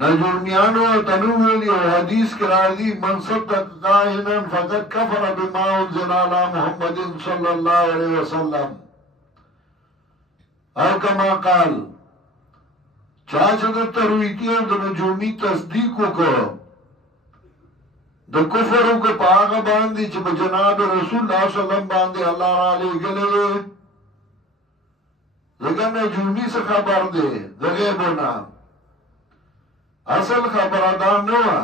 نجومیانو تنویلی و حدیث کرار دی من صدق کاہنن فقط کفر بما انزل علی محمد صلی اللہ علیہ وسلم او کما قال چاچه ده ترویتی او ده نجومی تصدیقو که ده کفرو که پا آغا باندی چه بجناب رسول اللہ صلی اللہ علیہ وسلم باندی اللہ را علیہ گلے لگا نجومی سے خبر دے ده غیبونا اصل خبر ادا نوا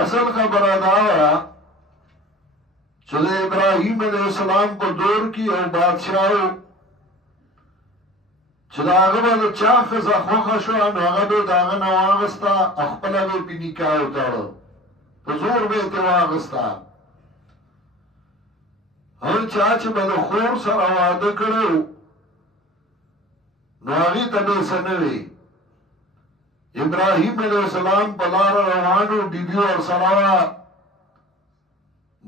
اصل خبر ادا چلے ابراہیم علیہ السلام کو دور کی او بادشاہو چلا آغا با چاہ خزا خوخا شو انو آغا بے داغا نواغستا اخپلا بے پی نکاو تاڑو پزور بے تواغستا ہر چاچ با خور سر آواده کرو نو آغی تبے سنوی ابراہیم علیہ السلام پلار روانو بیبیو اور سراوا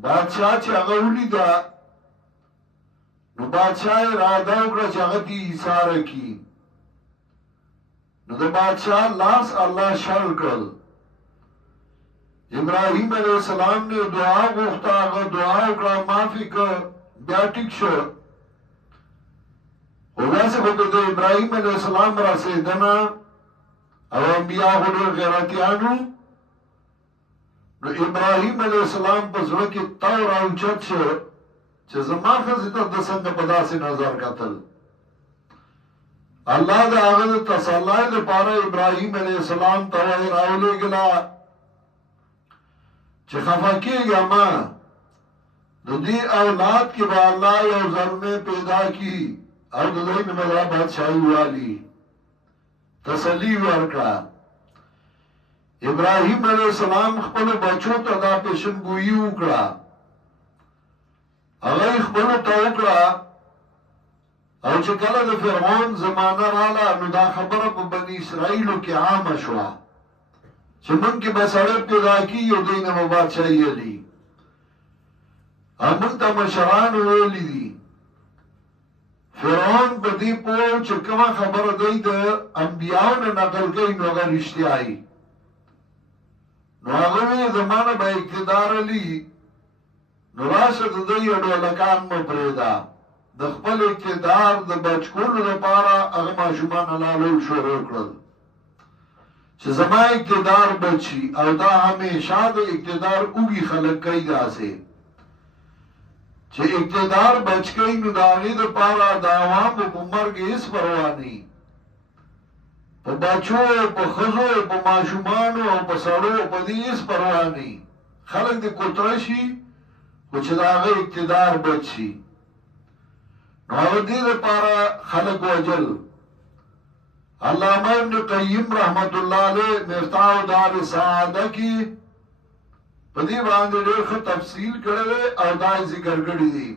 بادشاہ چه اغولی دا نو بادشاہ اراده وکړه چې هغه دې ایثار کړي نو د بادشاہ لاس الله شل کړل ابراهیم علیہ السلام نے دعا غوښته هغه دعا وکړه معافي کړ بیا ټیک شو ولاسه خو د ابراهیم علیہ السلام رسیدنه او انبیاء خودر غیراتیانو نو ابراهیم علیہ السلام پا زړه کې تاو راوچت شو چې زما ښځې ته د څنګه په داسې نظر کتل الله د هغه د تسلی لپاره ابراهیم علیہ السلام ته وحی راولېږله چې خفه کېږه مه د دې اولاد کې به الله یو زلمی پیدا کی او د دوی نه به دا بادشاهي والي تسلی ورکړه ابراهیم علیہ السلام خپل بچو ته دا پیشنګویی وکړه هغه خپل ته وکړه او چې کله د فرعون زمانه رااله نو دا خبره په بنی اسرائیلو کې عامه شوه چې موږ کې به سړی پیدا کېږي او دوی نه به بادشاهي علي موږ ته مشران ویلي دي فرعون په دې پوه چې کومه خبره دی د انبیاو نه نقل کوي نو هغه رښتیايي نو هغه وی زمانه به اقتدار علي نو راشه د دوی ډولکان مو پرېږده د خپل اقتدار د بچکولو لپاره هغه ماشومان حلالول شروع کړل چې زما اقتدار بچي او دا همیشه د اقتدار اوږي خلک کوي داسې چې اقتدار بچ کئی نو داغی دا پارا دا عوام پا مرگ اس پروانی پا بچو پا خزو پا معشومانو پا سڑو پا دی اس پروانی خلق دی کترشی کچھ داغی اقتدار بچی نو اگر دی دا پارا خلق وجل علامہ ابن قیم رحمت اللہ علیہ مفتاح دار سعادہ کی پدی باندې ډېر ښه تفصیل کړی او دا ذکر کړی دی